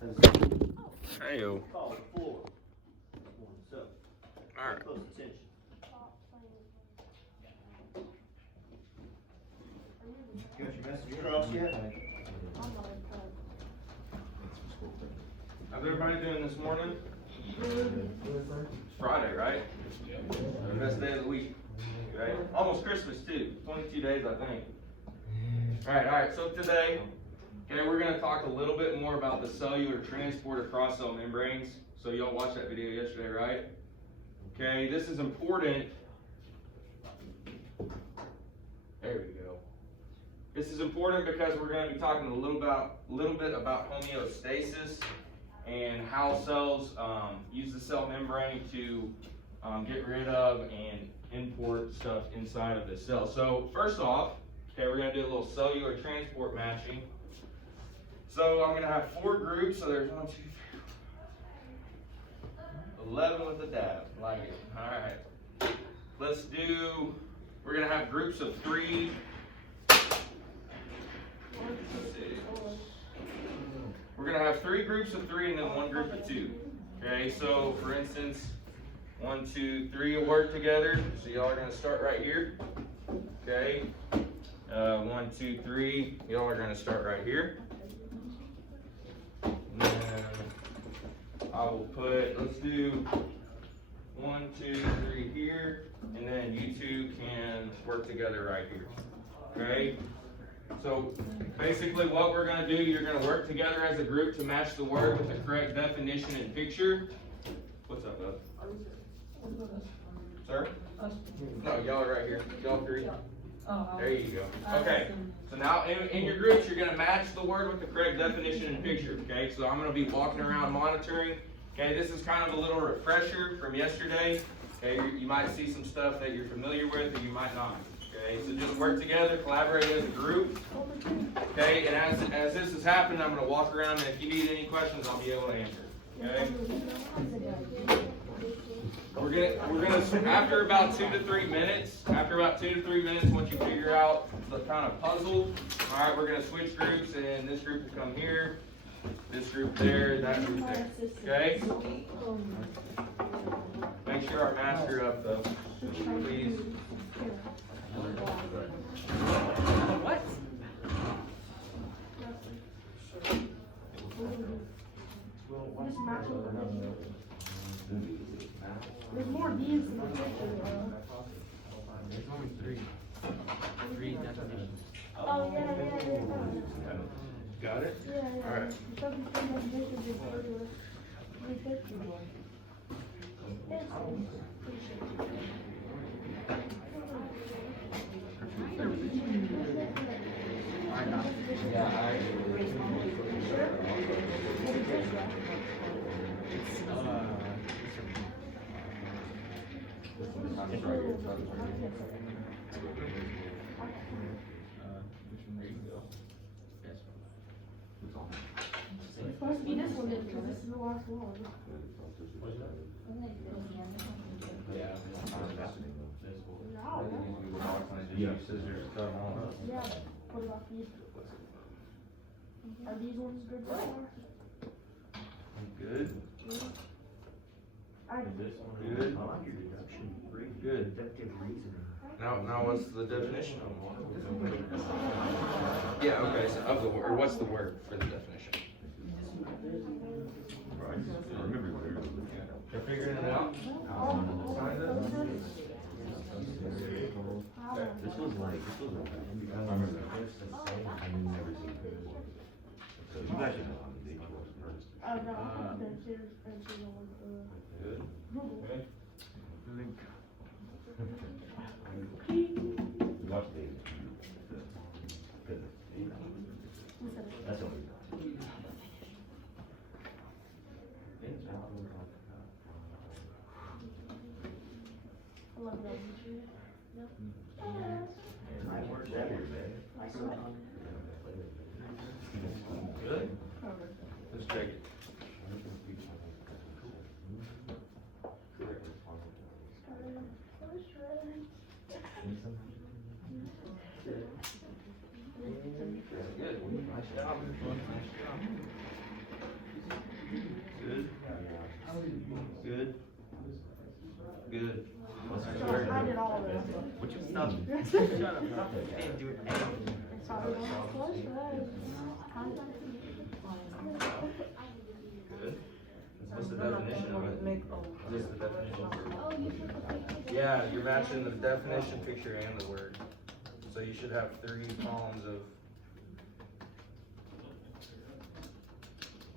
Hey-o. Call the floor. So, All right. close attention. Got your message across yet? How's everybody doing this morning? It's Friday, right? The best day of the week, right? Almost Christmas too. 22 days, I think. All right. So today, okay, we're going to talk a little bit more about the cellular transport of cross-cell membranes. So y'all watched that video yesterday, right? Okay, this is important. There we go. This is important because we're going to be talking a little bit about homeostasis and how cells use the cell membrane to get rid of and import stuff inside of the cell. So first off, okay, we're going to do a little cellular transport matching. So I'm going to have 4 groups. So there's 1, 2, 3, 11 with a dab. Like it. All right. We're going to have groups of 3. We're going to have 3 groups of 3 and then 1 group of 2. Okay, so for instance, 1, 2, 3 will work together. So y'all are going to start right here. Okay. 1, 2, 3. Y'all are going to start right here. And then I will put, let's do 1, 2, 3 here. And then you 2 can work together right here. Okay. So basically what we're going to do, you're going to work together as a group to match the word with the correct definition and picture. What's up, bud? Sir? No, y'all are right here. Y'all 3. There you go. Okay. So now in your groups, you're going to match the word with the correct definition and picture. Okay. So I'm going to be walking around monitoring. Okay. This is kind of a little refresher from yesterday. Okay. You might see some stuff that you're familiar with or you might not. Okay, so just work together, collaborate as a group. Okay, and as this is happening, I'm going to walk around, and if you need any questions, I'll be able to answer. Okay. We're gonna after about 2 to 3 minutes. After about 2 to 3 minutes, once you figure out the kind of puzzle, all right, we're gonna switch groups, and this group will come here, this group there, that group there. Okay. Make sure our masks are up though, please. What? There's more D's in the picture. There's only 3 definitions. Oh, yeah. Got it? Yeah. All right. It's supposed to be this one, because this is the last one. Yeah. No. Yeah, scissors, cut on. Yeah. What about these? Are these ones good? Good. Good. I like your deduction. Good. Deductive reasoning. Now what's the definition of one? Yeah, okay, so of the word, what's the word for the definition? Right. I remember what we were looking at. You're figuring it out? This was like, I remember that. I never seen it before. So you guys should know how big it was first. No, there's Good. Okay. Watch David. Good. That's all we got. I love that. It works everywhere. Good? Let's check it. Good. Good. I did all of it. What you stop? Shut up. You didn't do it. Sorry. Good. What's the definition of it? What's the definition? Yeah, you're matching the definition picture and the word. So you should have 3 columns of.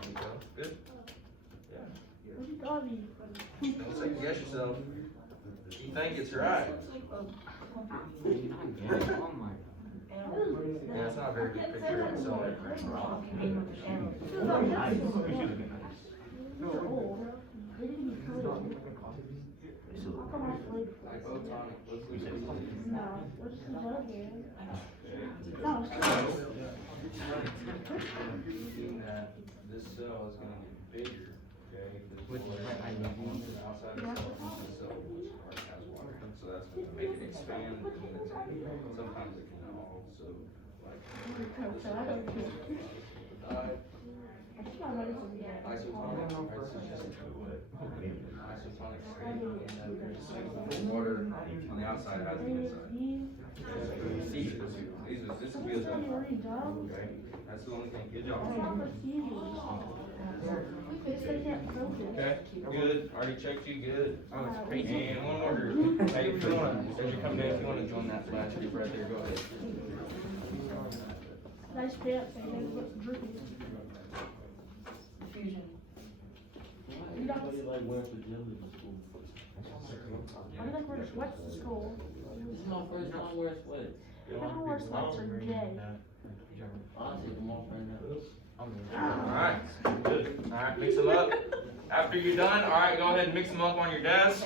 There you go. Good. Yeah. What you got me? Don't second guess yourself. You think it's right. Yeah, it's not a very good picture in itself. You're old. They didn't even code it. How come I played? No, what's the job here? No, it's true. Seeing that this cell is gonna get bigger, okay? Which is right, I know. Outside of the cell, this cell has water, so that's gonna make it expand, and sometimes it can also, like. So I don't care. I think I read it from there. Isotonic, right, so just isotonic state, and then there's just like water on the outside has the inside. This could be a job. Okay, that's the only thing, good job. Okay, good, already checked you, good. Oh, it's crazy. And one more group. Hey, if you wanna, as you come in, if you wanna join that flash group right there, go ahead. Nice pants, and what's dripping? Fusion. You got Somebody like wear pajamas to school. I think we're sweats to school. This is my first time wearing sweats. Everyone wears sweats are gay. I'll take them off right now. Alright, good. Alright, mix them up. After you're done, alright, go ahead and mix them up on your desk.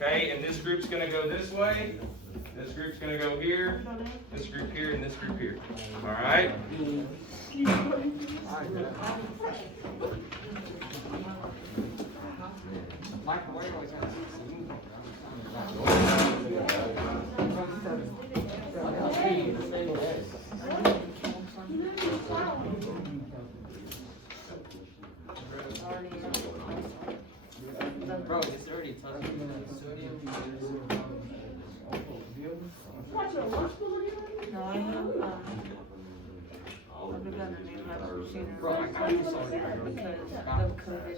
Okay, and this group's gonna go this way. This group's gonna go here. This group here, and this group here. Alright? Michael, why you always have to Bro, it's already touching the sodium. What's your lunch school again? No, I have, I've begun a new machine. Bro, I got you sorry. Because of COVID.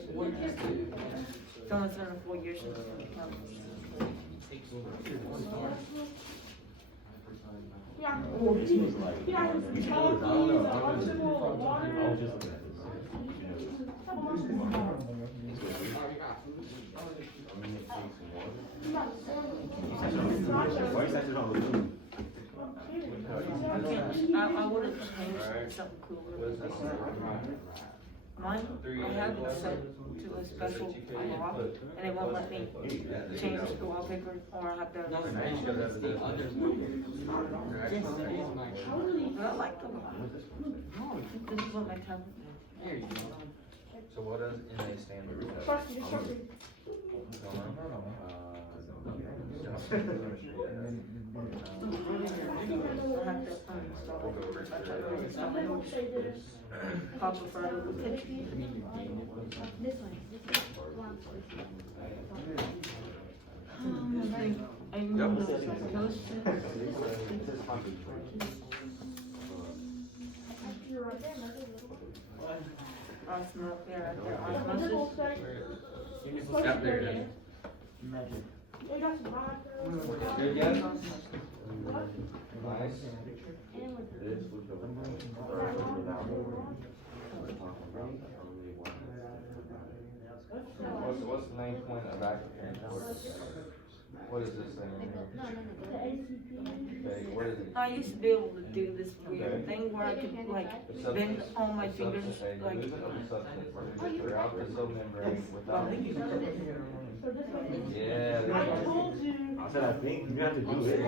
It's only 4 years since it's become. Yeah. Yeah, it's coffee, water. I was just looking at this. Why is that not blue? I would have changed something cooler. Mine, I have it set to a special lock, and it won't let me change the wallpaper, or I have to. No, it's the other one. But I like the lock. This is what my tablet is. There you go. So what does NA stand for? Trust me, trust me. I have to uninstall it. Papa for the picture. This one. I remember those You're right there, man. Osmo, yeah, right there, The osmosis. middle side. Yep, there it is. They got some vodka. Good, yes? What? Nice. And with the. This was the What's the main point of acupuncture? What is this thing? The ACP. Okay, what is it? I used to be able to do this weird thing where I could like bend all my fingers like. Throughout the cell membrane without. So this one. Yeah. I told you. I said, I think you have to do it.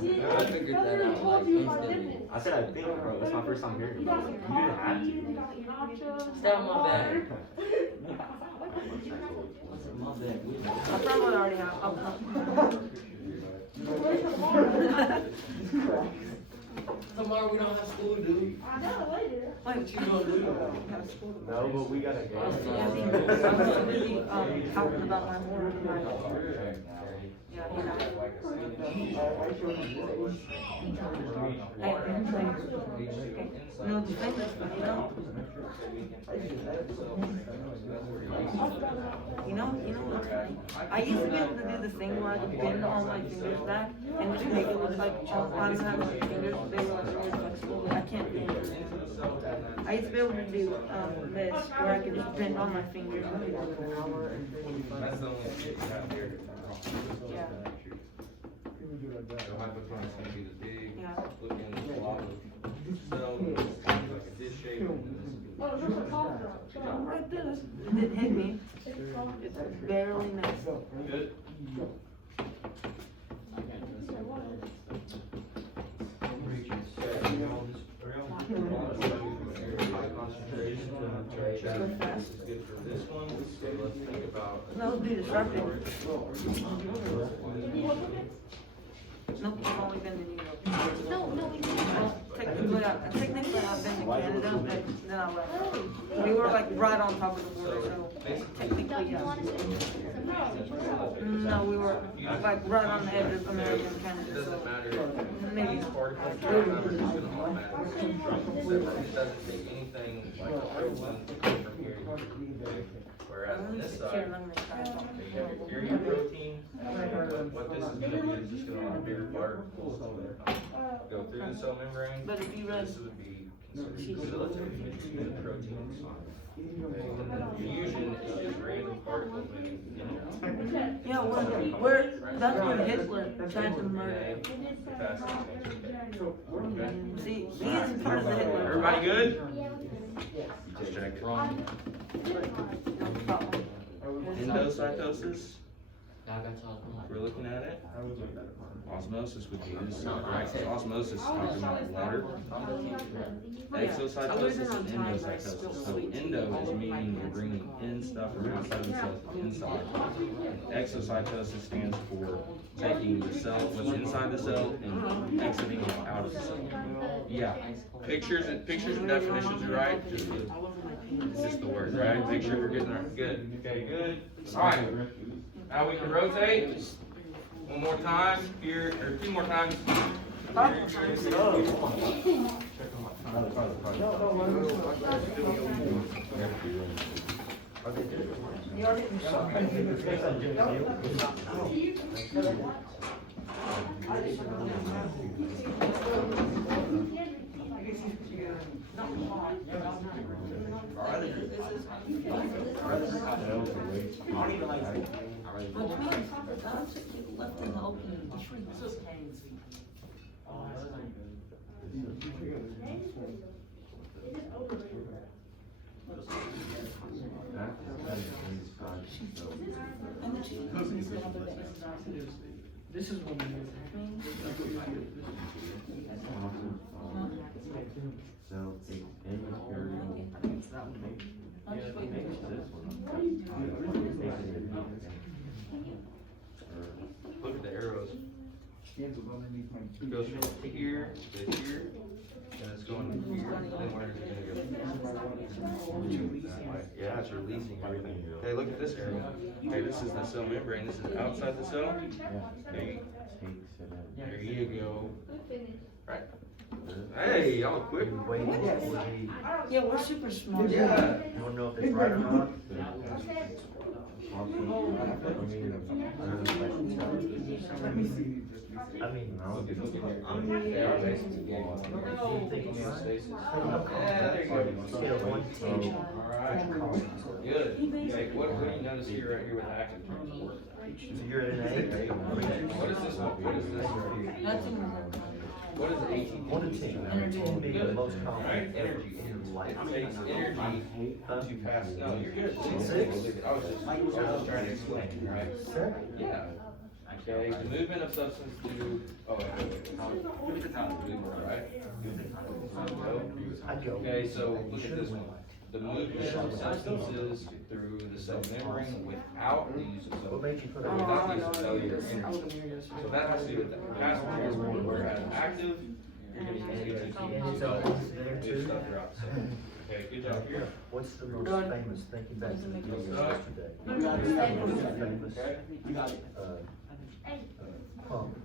See, I figured that I out, told like, you if I instantly. didn't. I said, I think, bro. That's my first time hearing You about got it. some You didn't have coffee, to. you got nachos. Stay on my water. bag. What's in my bag? I probably already have. Where's the water? Tomorrow we don't have school, dude. I know, later. Wait, What you gonna do? got school? No, but we gotta I was too go. busy, I was too busy, talking about my board and my, yeah, you know. Hey, no, the thing is, you know what's funny? I used to be able to do this thing where I could bend all my fingers back and just make it look like I don't have my fingers, they were like really flexible, but I can't bend it. I used to be able to do, this, where I could just bend all my fingers and do like an hour and That's the only shit you have there. yeah, The hypotonic is gonna be the big, yeah. looking block of cell, like a dish shape. Oh, there's a cough drop. So right there, it didn't hit me, it's barely missed. Good. Go fast. This is good for this one, so let's think about. No, do the sharp end. Nope, I've only been to New York. No, we didn't. Well, technically, I've been to Canada, but then I left. We were like right on top of the border, so technically, yeah. No, we were like right on the edge of America and It Canada, doesn't so matter. maybe. These particles drop out, it's gonna automatically drop separate. It doesn't take anything like a protein to come from here. Whereas on this side, you have your carrier protein, and what this is gonna do is just gonna allow bigger particles to go through the cell membrane. But if you read, This would be considered facilitating between proteins. And then fusion is just random particles moving, you know. yeah, where, that's when Hitler tried to murder. See, he is part of the Hitler. Everybody good? Just check it. Endocytosis, we're looking at it. Osmosis would be this, right? So osmosis is talking about water. Exocytosis and endocytosis. So endo is meaning you're bringing in stuff from outside the cell to inside. Exocytosis stands for taking the cell, what's inside the cell, and exiting it out of the cell. Yeah, pictures and definitions are right, it's just the word, right? Make sure we're getting there. Good, okay, good. All right, now we can rotate. One more time here, or two more times. Left in the open, the shrink just hangs. This is what So take any period. Look at the arrows. It goes from here to here, and it's going to here, then where is it gonna go? Yeah, it's releasing everything. Okay, look at this arrow. Okay, this is the cell membrane, this is outside the cell. There you go. Right. Hey, y'all quick. Yeah, we're super smart. Yeah. You wanna know if it's right or not? I mean, no. Alright. Good. Okay, what do you notice here, right here with active transport? You're at an eight. What is this one? What is this? That's in What is ATP? 1 to 10. Energy. 10 being the most common. Alright, energy. It takes energy to pass. No, you're good. Six. I was just trying to explain, right? Yeah. Okay, the movement of substance through, right? I'd go. Okay, so look at this one. The movement of substances through the cell membrane without the use of What cell, made you put on without the use of cellular energy. So that has to do with the passive transport, whereas active You're getting C2. And it's always there We have too. stuff throughout the cell. Okay, good job here. What's the most Done. famous, thinking back to the video Done. yesterday? You got it. Most famous, Okay. You got it. pump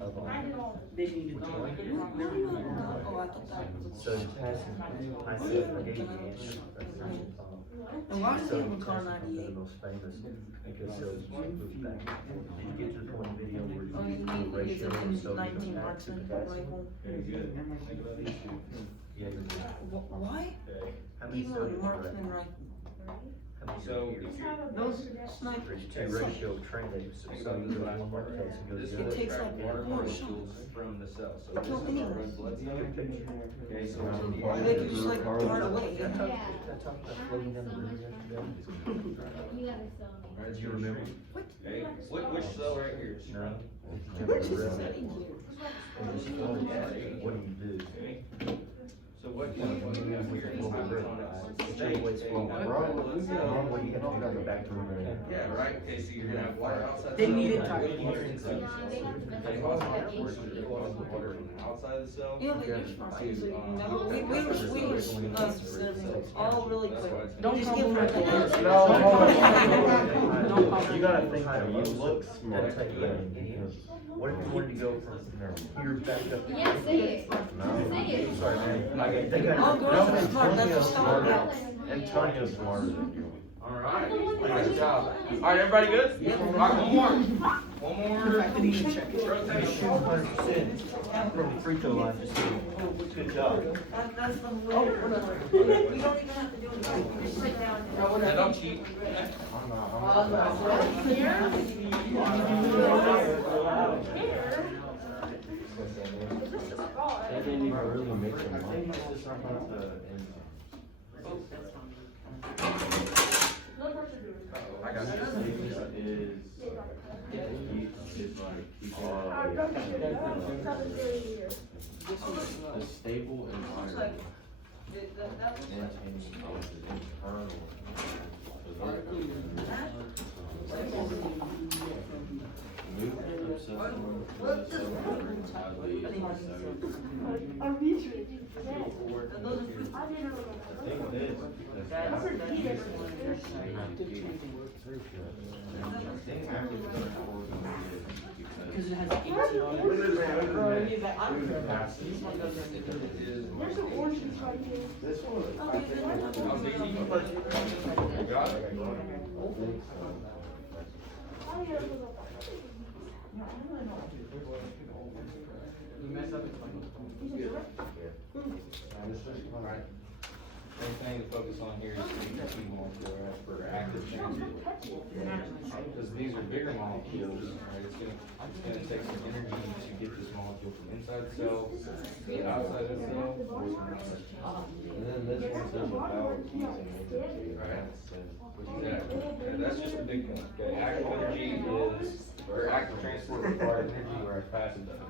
of all. I did all this. They need to do Oh, I thought that was. So just passing, I said, I gave you the answer. And why does So he have a you car passed on 98? the most famous, because so you move back. Did you get to the point in the video where Oh, you you the mean, it's ratio a was so 19 back to marksman capacity? rifle? Very good. Yeah, you did. Why? Okay. How many Even a soldiers were marksman there? rifle. How many So, soldiers? if you're, Those snipers. There's two ratio of training, so think so about you this go last one part way, right so here. goes This the will other. takes attract like water four molecules shots. from the cell, so It this kills is our animals. red blood cell. Okay, so Yeah. it's the Or they could just like throw it away. I talked about floating down the river yesterday. You gotta sell me. Alright, Do you remember? Okay, which cell right here? No. We're just sitting here. And just float it. What do you do? So what do you do here is Stay away from What? What do you have to do to go back to the river? Yeah, right, okay, so you're gonna have water outside. They the need cell, it to- water inside the cell. Okay, water outside the cell. Yeah, but you're smart, so you never, all really quick. Don't Just come give over her here. a- No, hold on. You gotta think that you look smart. That's how you learn. What if you wanted to go from here back up? Yeah, say it. No. Say it. Sorry, man. They got. All girls are smart, that's Antonio's just smarter. how Antonio's smarter than you. Alright, nice job. Alright, everybody good? Yep. Alright, one more. One more rotation. Shoot 100% from the free throw line, just good job. That's the way. You don't even have to do anything, just sit down. Yeah, don't cheat. They didn't even really make some money. It's just about the end. No pressure, dude. I got you. Is like the stable environment maintaining the internal. Movement of system inside the A retreat. Yeah. Those are I didn't know The thing is, I've heard he did. the thing after the organ Because is it has 18 on it. Bro, you got, I'm. capacity. There's some oranges right here. This one. How's the easy? You got it? I didn't know. You mess up, it's fine. Alright. Main thing to focus on here is getting the key molecule right for active transport. Because these are bigger molecules, right, it's gonna take some energy to get this molecule from inside the cell to the outside of the cell. And then this one says about using energy. Right. Exactly. Okay, that's just a big one. Okay, active energy is, or active transport requires energy, whereas passive doesn't.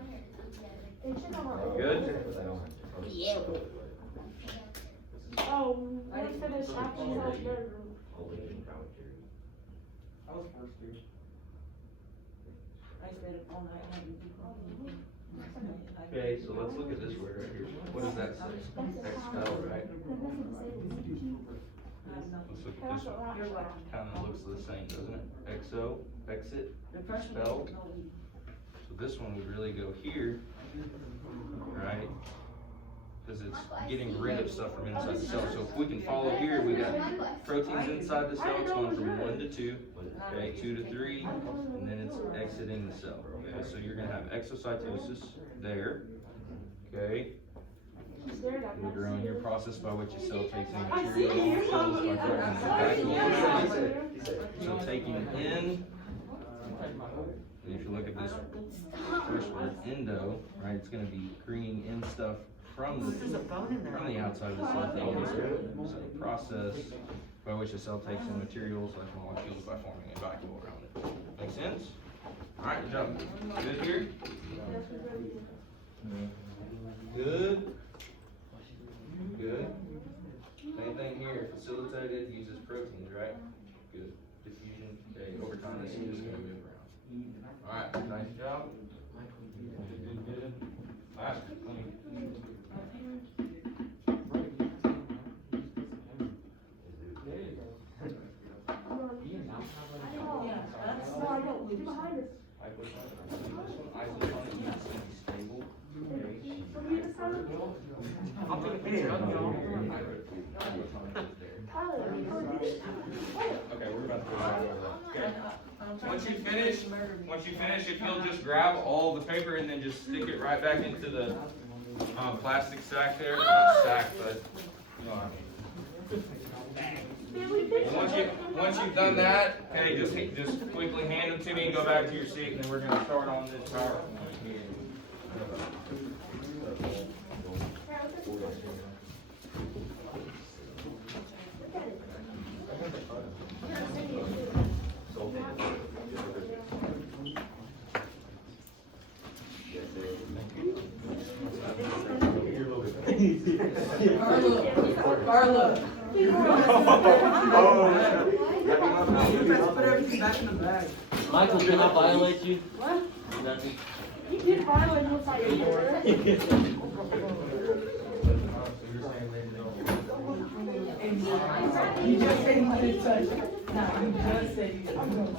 Good? Yeah. Oh, we finished after the bedroom. I was forced to. I said it all night, I didn't do anything. Okay, so let's look at this word right here. What does that say? Expel, right? Let's look at this one. You're right. Kinda looks the same, doesn't it? Exo, exit, Depression. expel. So this one would really go here, right? Cause it's getting rid of stuff from inside the cell. So if we can follow here, we got proteins inside the cell, it's going from 1 to 2, okay, 2 to 3, and then it's exiting the cell. Okay, so you're gonna have exocytosis there, okay? You're growing your process by which a cell takes in material molecules by forming a vacuole. So taking in, and if you look at this first word, endo, right, it's gonna be bringing in stuff from There's a bone in there. the outside of the cell. So the process by which a cell takes in materials like molecules by forming a vacuole around it. Make sense? Alright, good job. Good here? Good? Good? Same thing here, facilitated uses proteins, right? Good. Diffusion, okay, over time this is just gonna move around. Alright, nice job. Good. Last, Okay, we're about to go back over that. Okay. Once you finish, if you'll just grab all the paper and then just stick it right back into the plastic sack there. Not sack, but you know what I mean. And once you've done that, okay, just quickly hand them to me and go back to your seat, and then we're gonna start on this PowerPoint here. Carla. Put everything back in the bag. Michael, did I violate you? What? Nothing. You did violate what's I You just said you didn't touch it. No, you just said you didn't.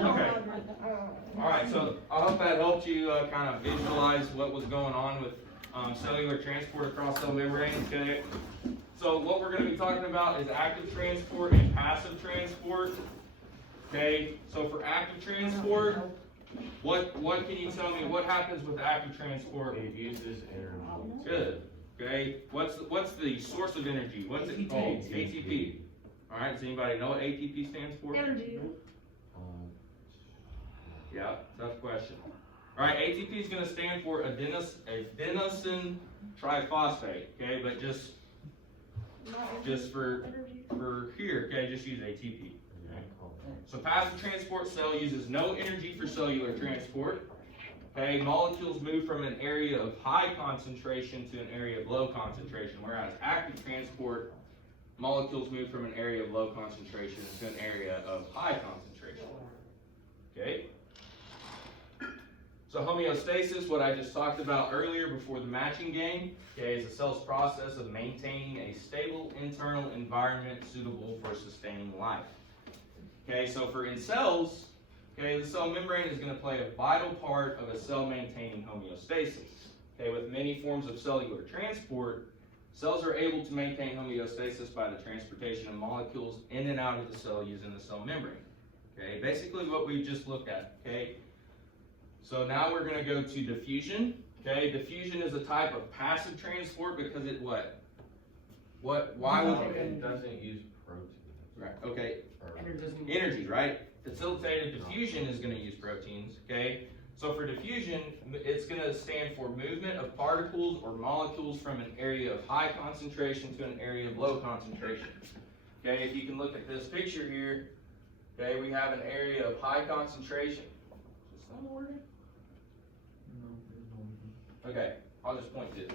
Okay. Alright, so I hope that helped you kind of visualize what was going on with cellular transport across cell membranes, okay? So what we're going to be talking about is active transport and passive transport, okay? So for active transport, what can you tell me, what happens with active transport? It uses energy. Good, okay? What's the source of energy? What's it called? ATP. Alright, does anybody know what ATP stands for? Energy. Yeah, tough question. All right, ATP is going to stand for adenosine triphosphate. Okay, but just for here, okay, just use ATP. Okay? So passive transport cell uses no energy for cellular transport. Okay, molecules move from an area of high concentration to an area of low concentration, whereas active transport molecules move from an area of low concentration to an area of high concentration. Okay. So homeostasis, what I just talked about earlier before the matching game, okay, is the cell's process of maintaining a stable internal environment suitable for sustaining life. Okay, so for in cells, okay, the cell membrane is going to play a vital part of a cell maintaining homeostasis. Okay, with many forms of cellular transport, cells are able to maintain homeostasis by the transportation of molecules in and out of the cell using the cell membrane. Okay, basically what we just looked at. Okay. So now we're going to go to diffusion. Okay, diffusion is a type of passive transport because it what? Why would It doesn't use protein. Right. Okay. Or- Energy, right? Facilitated diffusion is going to use proteins. Okay. So for diffusion, it's going to stand for movement of particles or molecules from an area of high concentration to an area of low concentration. Okay. If you can look at this picture here, okay, we have an area of high concentration. Is this not working? Okay, I'll just point to it.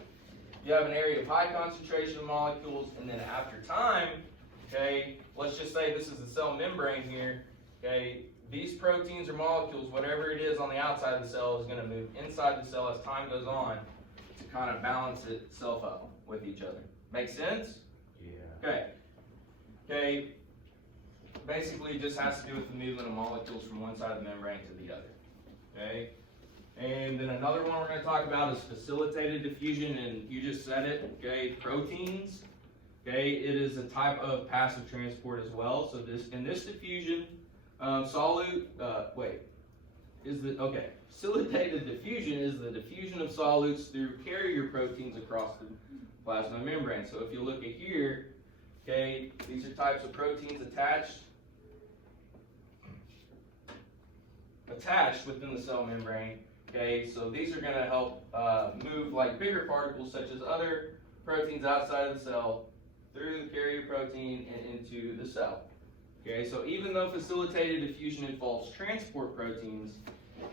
You have an area of high concentration of molecules, and then after time, okay, let's just say this is the cell membrane here, okay, these proteins or molecules, whatever it is on the outside of the cell, is going to move inside the cell as time goes on to kind of balance itself up with each other. Make sense? Yeah. Okay. Okay. Basically, it just has to do with the movement of molecules from one side of the membrane to the other. Okay. And then another one we're going to talk about is facilitated diffusion, and you just said it, okay, proteins. Okay, it is a type of passive transport as well. So in this diffusion, facilitated diffusion is the diffusion of solutes through carrier proteins across the plasma membrane. So if you look at here, okay, these are types of proteins attached within the cell membrane. Okay, so these are going to help move like bigger particles such as other proteins outside of the cell through the carrier protein and into the cell. Okay, so even though facilitated diffusion involves transport proteins,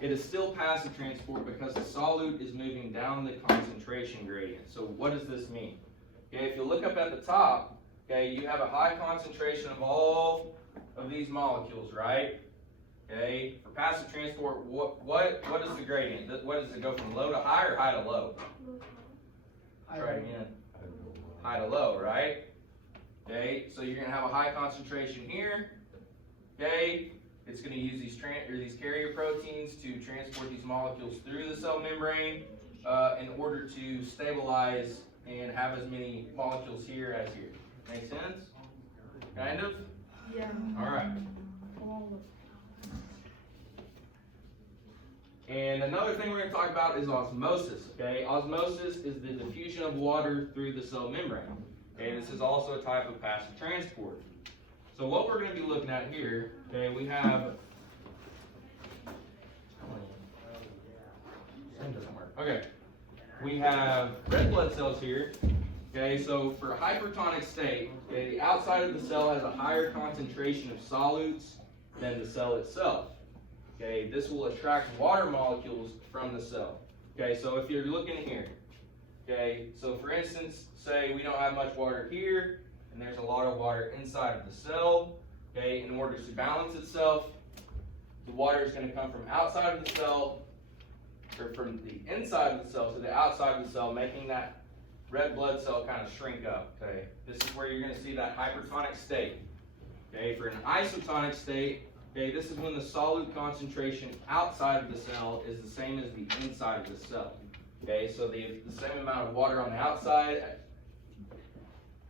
it is still passive transport because the solute is moving down the concentration gradient. So what does this mean? Okay, if you look up at the top, okay, you have a high concentration of all of these molecules, right? Okay, for passive transport, what is the gradient? What does it go from low to high or high to low? Try it again. High to low, right? Okay, so you're gonna have a high concentration here. Okay, it's gonna use these carrier proteins to transport these molecules through the cell membrane in order to stabilize and have as many molecules here as here. Make sense? Kind of? Yeah. All right. And another thing we're going to talk about is osmosis, okay? Osmosis is the diffusion of water through the cell membrane. Okay, this is also a type of passive transport. So what we're going to be looking at here, okay, we have... Okay, we have red blood cells here. Okay, so for a hypertonic state, okay, the outside of the cell has a higher concentration of solutes than the cell itself. Okay, this will attract water molecules from the cell. Okay, so if you're looking here, okay, so for instance, say we don't have much water here, and there's a lot of water inside of the cell. Okay, in order to balance itself, the water is going to come from outside of the cell, or from the inside of the cell to the outside of the cell, making that red blood cell kind of shrink up. Okay, this is where you're going to see that hypertonic state. Okay, for an isotonic state, okay, this is when the solute concentration outside of the cell is the same as the inside of the cell. Okay, so the same amount of water on the outside.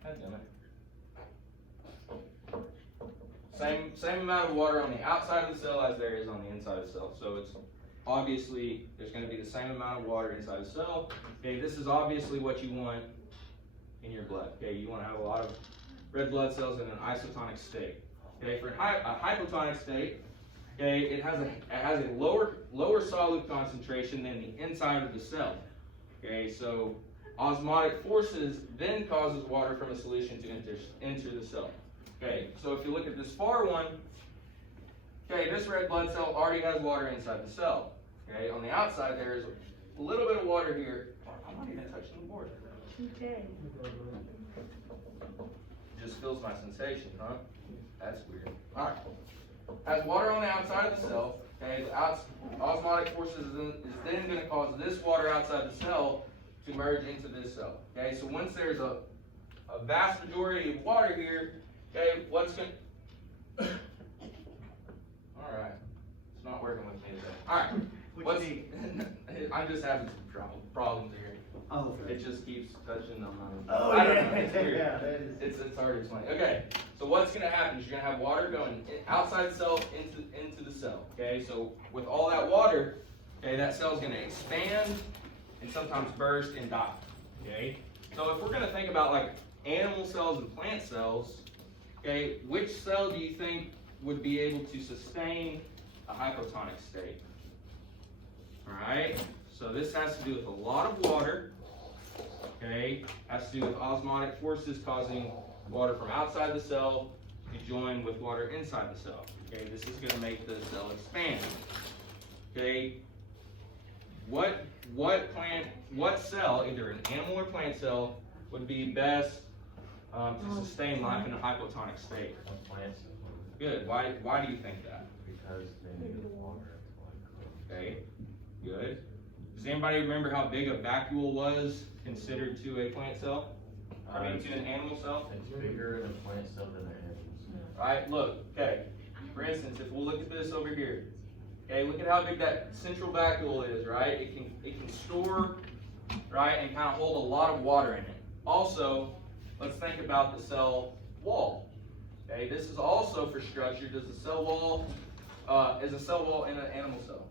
God damn it. Same amount of water on the outside of the cell as there is on the inside of the cell. So it's obviously there's going to be the same amount of water inside the cell. Okay, this is obviously what you want in your blood. Okay, you want to have a lot of red blood cells in an isotonic state. Okay, for a hypotonic state, okay, it has a lower solute concentration than the inside of the cell. Okay, so osmotic forces then causes water from a solution to enter the cell. Okay, so if you look at this far one, okay, this red blood cell already has water inside the cell. Okay, on the outside there is a little bit of water here. I'm not even touching the board. Okay. Just feels my sensation, huh? That's weird. All right. Has water on the outside of the cell. Okay, the osmotic forces is then going to cause this water outside the cell to merge into this cell. Okay, so once there's a vast majority of water here, okay, what's going to... All right. It's not working with me today. All right. What's... I'm just having some problems here. Oh, okay. It just keeps touching on my... Oh, I don't yeah. know. It's weird. Yeah, that is. It's hard to explain. Okay, so what's going to happen is you're going to have water going outside the cell into the cell. Okay, so with all that water, okay, that cell's going to expand and sometimes burst and die. Okay, so if we're going to think about like animal cells and plant cells, okay, which cell do you think would be able to sustain a hypotonic state? All right, so this has to do with a lot of water. Okay, has to do with osmotic forces causing water from outside the cell to join with water inside the cell. Okay, this is going to make the cell expand. Okay, what cell, either an animal or plant cell, would be best to sustain life in a hypotonic state? Plants. Good. Why do you think that? Because they need water. Okay, good. Does anybody remember how big a vacuole was considered to a plant cell? I mean, to an animal cell? It's bigger in a plant cell than an animal cell. Right, look, okay. For instance, if we'll look at this over here. Okay, look at how big that central vacuole is, right? It can store, right, and kind of hold a lot of water in it. Also, let's think about the cell wall. Okay, this is also for structure. Does the cell wall, is a cell wall in an animal cell?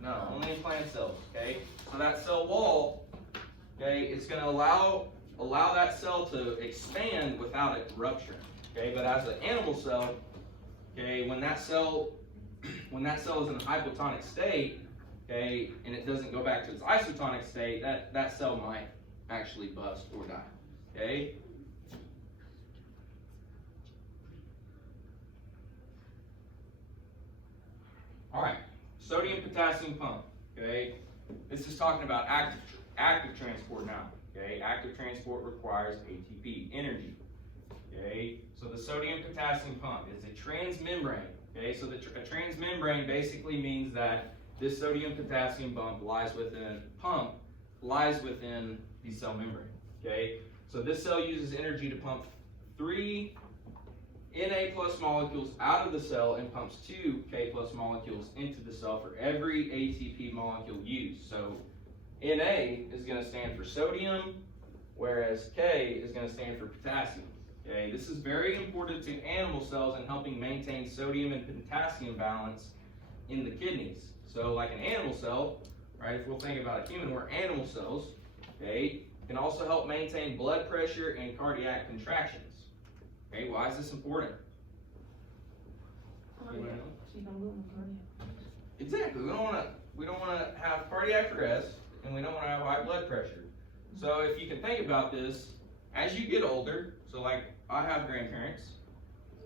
No, only in plant cells, okay? So that cell wall, okay, it's going to allow that cell to expand without it rupturing, okay? But as an animal cell, okay, when that cell is in a hypotonic state, okay, and it doesn't go back to its isotonic state, that cell might actually bust or die, okay? All right. Sodium potassium pump, okay? This is talking about active transport now, okay? Active transport requires ATP, energy, okay? So the sodium potassium pump is a transmembrane, Okay, so a transmembrane basically means that this sodium-potassium pump lies within the cell membrane. Okay, so this cell uses energy to pump 3 Na plus molecules out of the cell and pumps 2 K plus molecules into the cell for every ATP molecule used. So Na is going to stand for sodium, whereas K is going to stand for potassium. Okay, this is very important to animal cells in helping maintain sodium and potassium balance in the kidneys. So like an animal cell, right, if we'll think about a human, we're animal cells, okay, can also help maintain blood pressure and cardiac contractions. Okay, why is this important? Anybody know? So you don't go in cardiac. Exactly. We don't want to have cardiac arrest, and we don't want to have high blood pressure. So if you can think about this, as you get older, so like I have grandparents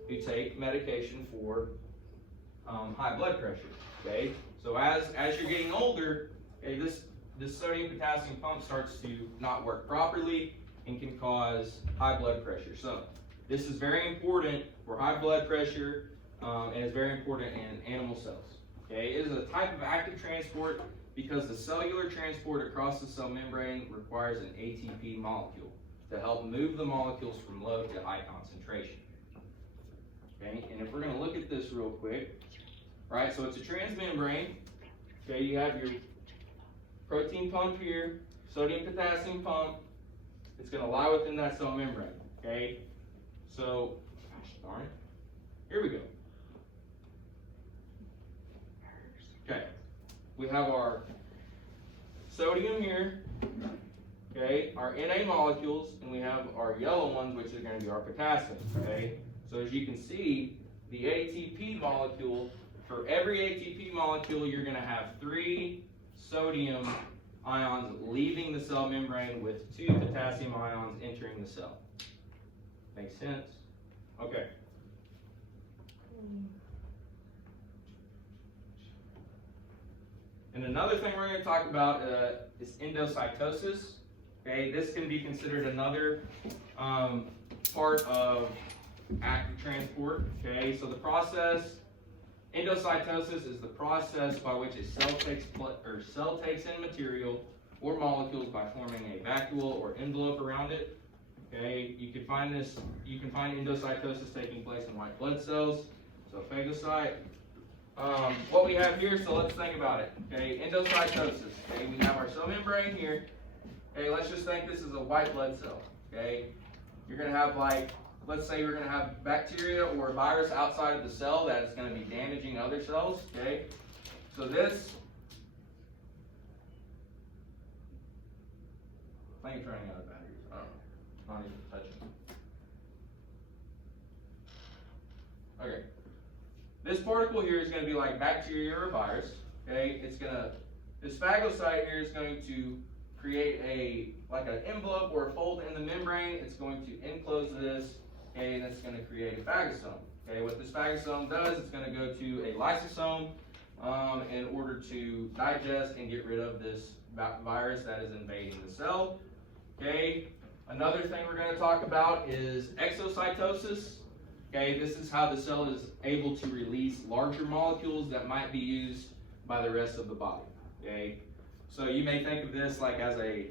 who take medication for high blood pressure. Okay, so as you're getting older, okay, this sodium potassium pump starts to not work properly and can cause high blood pressure. So this is very important for high blood pressure, and it's very important in animal cells. Okay, it is a type of active transport because the cellular transport across the cell membrane requires an ATP molecule to help move the molecules from low to high concentration. Okay, and if we're going to look at this real quick, right, so it's a transmembrane. Okay, you have your protein pump here, sodium potassium pump. It's going to lie within that cell membrane. Okay, so, gosh darn it, here we go. Okay, we have our sodium here, okay, our Na molecules, and we have our yellow ones, which are going to be our potassium, okay? So as you can see, the ATP molecule, for every ATP molecule, you're going to have 3 sodium ions leaving the cell membrane with 2 potassium ions entering the cell. Makes sense? Okay. And another thing we're going to talk about is endocytosis. Okay, this can be considered another part of active transport. Okay, so the process, endocytosis is the process by which a cell takes in material or molecules by forming a vacuole or envelope around it. Okay, you can find endocytosis taking place in white blood cells. So phagocyte. What we have here, so let's think about it. Okay, endocytosis. Okay, we have our cell membrane here. Okay, let's just think this is a white blood cell. Okay, you're gonna have let's say you're gonna have bacteria or a virus outside of the cell that is gonna be damaging other cells. Okay, so this. I think it's running out of batteries. I don't know. Not even touching. Okay. This particle here is going to be like bacteria or a virus. Okay, this phagocyte here is going to create like an envelope or a fold in the membrane. It's going to enclose this, okay, and it's going to create a phagosome. Okay, what this phagosome does, it's going to go to a lysosome in order to digest and get rid of this virus that is invading the cell. Okay, another thing we're going to talk about is exocytosis. Okay, this is how the cell is able to release larger molecules that might be used by the rest of the body. Okay, so you may think of this like as a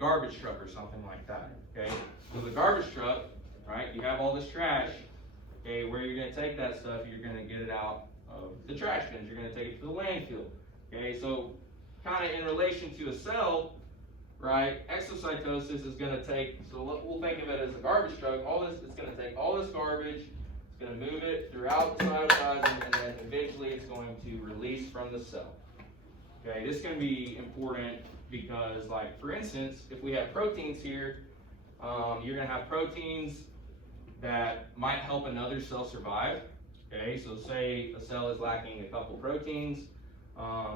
garbage truck or something like that. Okay, so the garbage truck, right? You have all this trash. Okay, where you're going to take that stuff? You're going to get it out of the trash bins. You're going to take it to the landfill. Okay, so kind of in relation to a cell, right? Exocytosis is going to take, so we'll think of it as a garbage truck. It's going to take all this garbage, it's going to move it throughout the cytoplasm, and then eventually it's going to release from the cell. Okay, this can be important because, like, for instance, if we have proteins here, you're going to have proteins that might help another cell survive. Okay, so say a cell is lacking a couple proteins,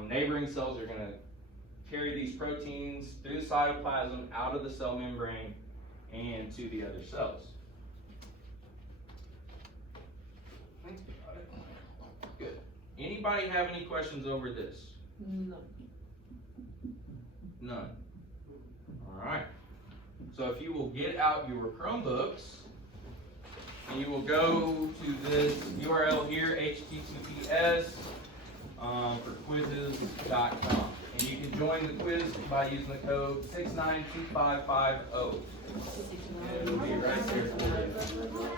neighboring cells are going to carry these proteins through the cytoplasm, out of the cell membrane, and to the other cells. Good. Anybody have any questions over this? No. None. All right. So if you will get out your Chromebooks, and you will go to this URL here, https for quizzes.com. And you can join the quiz by using the code 692550. And it'll be right there for you.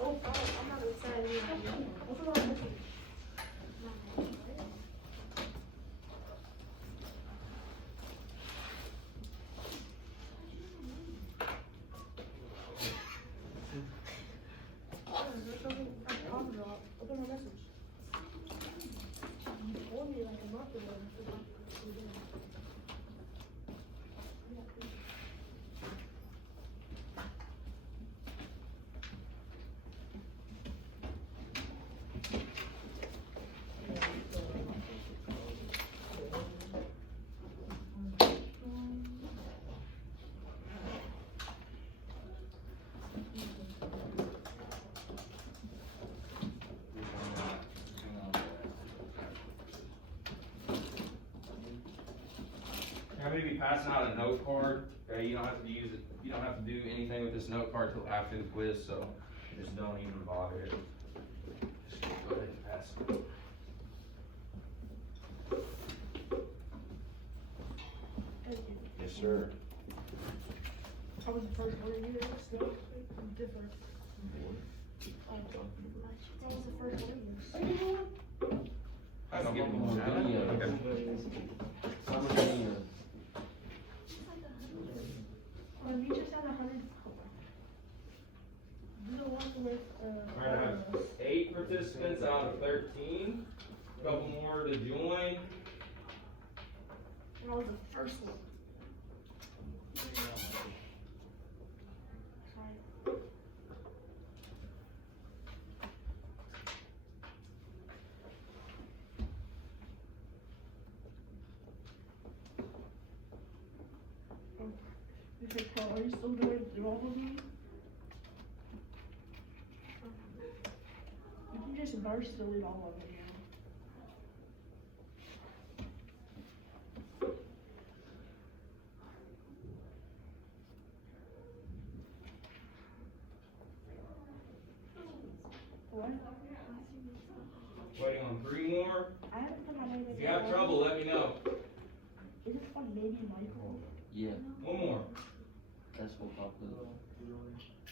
Oh, I'm not excited. There's something I talked about. Open my message. You told me like a month ago. I'm gonna be passing out a note card. Okay, you don't have to use it. You don't have to do anything with this note card till after the quiz, so just don't even bother it. Just go ahead and pass it. Thank you. Yes, sir. I was the first one in here, so it's different. I was the first one in here. I don't get more done. We just had 100. Do the one with, We're gonna have 8 participants out of 13. Couple more to join. I was the first one. Sorry. Okay, Paul, are you still going through all of these? You can just burst delete all of it now. What? Waiting on 3 more. I haven't put my name in. If you have trouble, let me know. Is it called Maybe Michael? Yeah, 1 more. that's what popped up.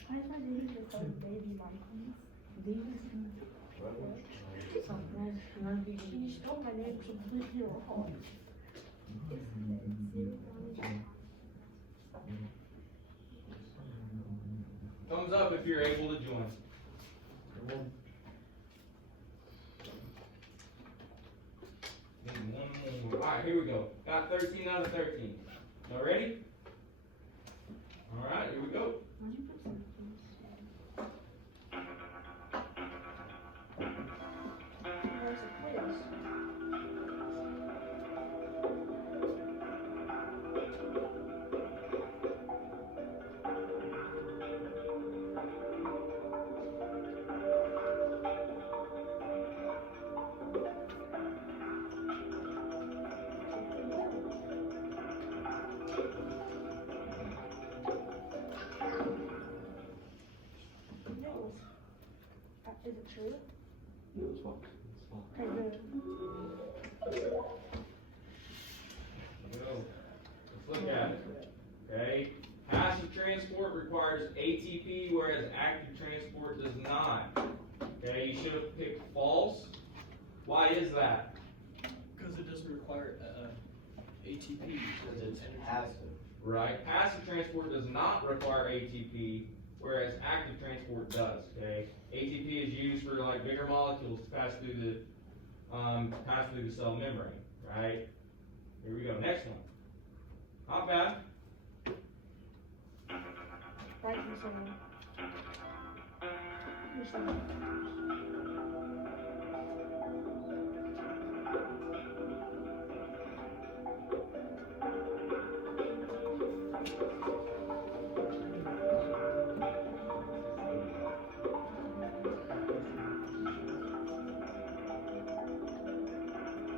Why is my name just called Maybe Michael? She spelled my name completely wrong. Thumbs up if you're able to join. Need 1 more. Alright, here we go. Got 13 out of 13. Y'all ready? Alright, here we go. Why'd you put something? There's a quiz. Nichols. Is it true? Yeah, it's false. It's false. Okay, good. Here we go. Let's look at it. Okay. Passive transport requires ATP, whereas active transport does not. Okay, you should have picked false. Why is that? Because it doesn't require, ATP. Because it's passive. Right. Passive transport does not require ATP, whereas active transport does. Okay. ATP is used for like bigger molecules to pass through the cell membrane. Right. Here we go. Next one. Not bad. Right from someone. Here's someone.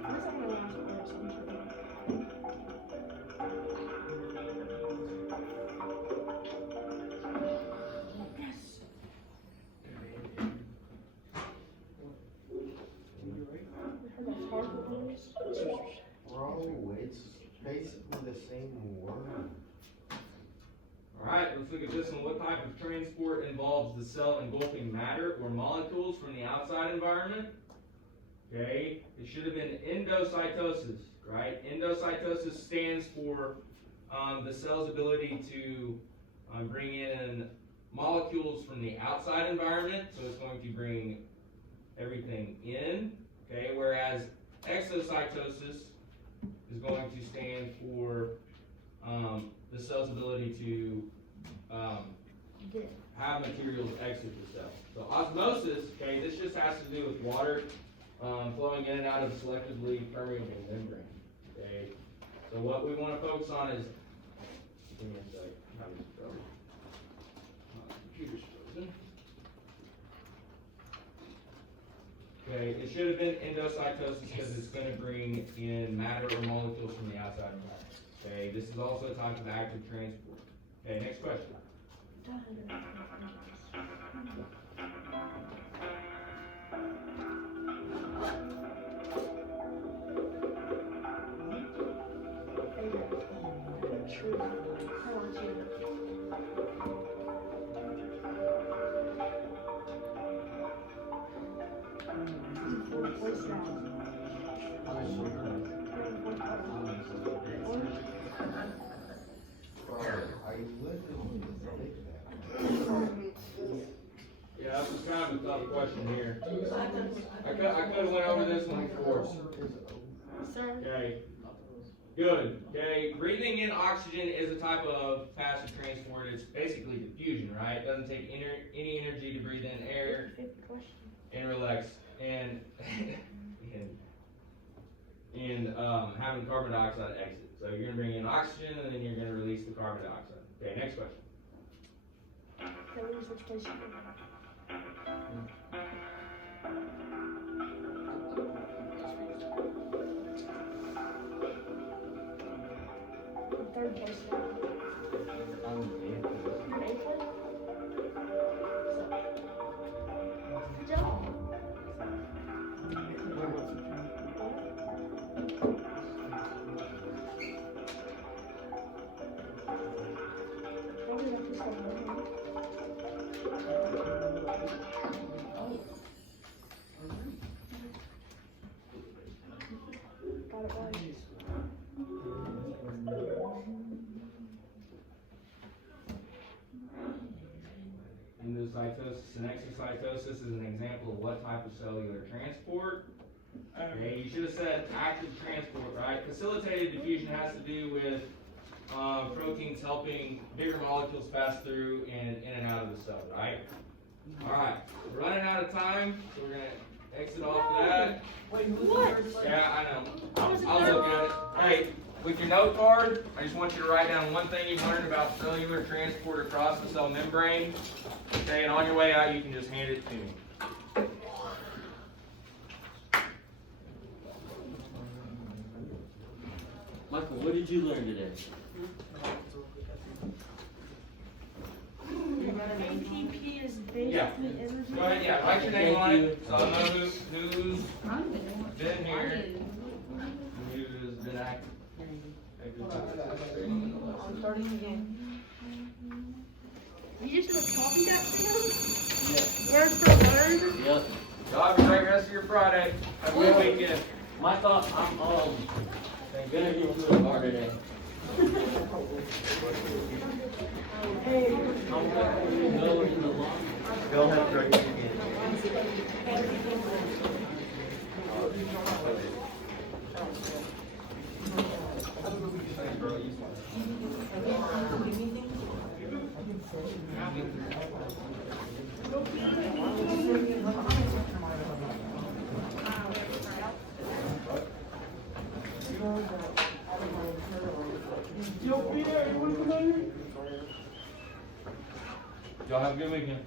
Where's that my last person? Yes. look at this one. What type of transport involves the cell engulfing matter or molecules from the outside environment? Okay, it should have been endocytosis, right? Endocytosis stands for the cell's ability to bring in molecules from the outside environment, so it's going to bring everything in, okay? Whereas exocytosis is going to stand for the cell's ability to have materials exit the cell. So osmosis, okay, this just has to do with water flowing in and out of selectively permeable membrane, okay? So what we want to focus on is, give me a sec, computer's frozen. Okay, it should have been endocytosis because it's going to bring in matter or molecules from the outside environment. Okay, this is also a type of active transport. Okay, next question. Yeah, this is kind of a tough question here. I could have went over this one before. Okay. Good. Okay. Breathing in oxygen is a type of passive transport. It's basically diffusion, right? It doesn't take any energy to breathe in air and relax and having carbon dioxide exit. So you're gonna bring in oxygen and then you're gonna release the carbon dioxide. Okay. Next question. Third place. You're eighth place? Good job. Probably have to start moving. Got it right. Endocytosis and exocytosis is an example of what type of cellular transport. Okay, you should have said active transport, right? Facilitated diffusion has to do with proteins helping bigger molecules pass through and in and out of the cell, right? All right, we're running out of time, so we're gonna exit off of that. What? Yeah, I know. I'll look at it. Hey, with your note card, I just want you to write down one thing you've learned about cellular transport across the cell membrane. Okay, and on your way out, you can just hand it to me. Michael, what did you learn today? ATP is basically Yeah. energy. Go ahead, yeah, write your name on it, so I know who's been here, who's been active. I'm starting again. You just gonna copy that thing? Yeah. Word for word? Yep. Y'all have a great rest of your Friday. Have a good weekend. My thought, I'm gonna get to a bar today. Hey. I'm gonna go in the lawn. They'll have to write it again. Y'all have a good weekend.